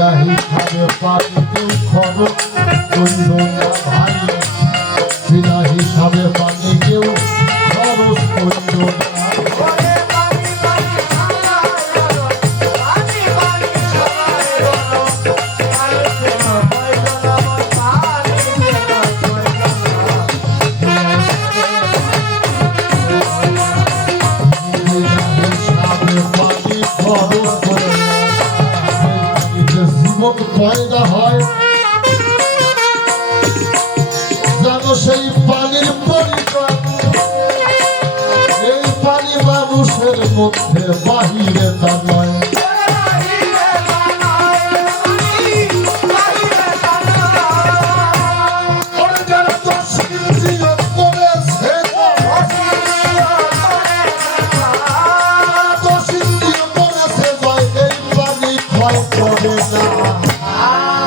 বিনা হিসাবে পানি কেউ খরচ করিল না ভাই বিনা খরচ করিল না। পয়দা হয়। যেন সেই পানির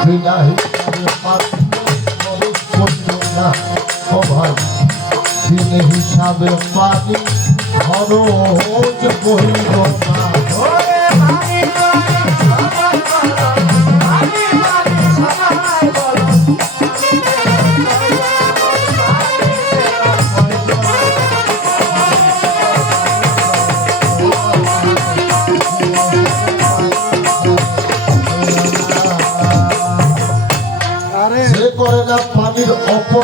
বিনা হিসাবে পানি খরচ করিল না। ও ভাই, হিসাবে পানি খরচ করিল না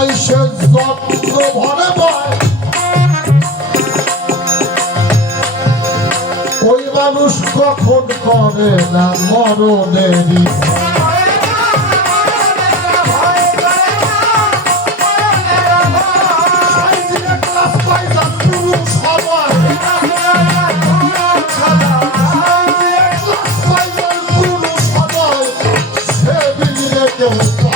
সময় সে যত্ন ভরে বয়। ওই মানুষ কখন করে না মরণেরই? ভয়।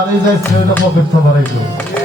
এক রাত তো করলাম রে। এই যাইছে ওইটা পকেট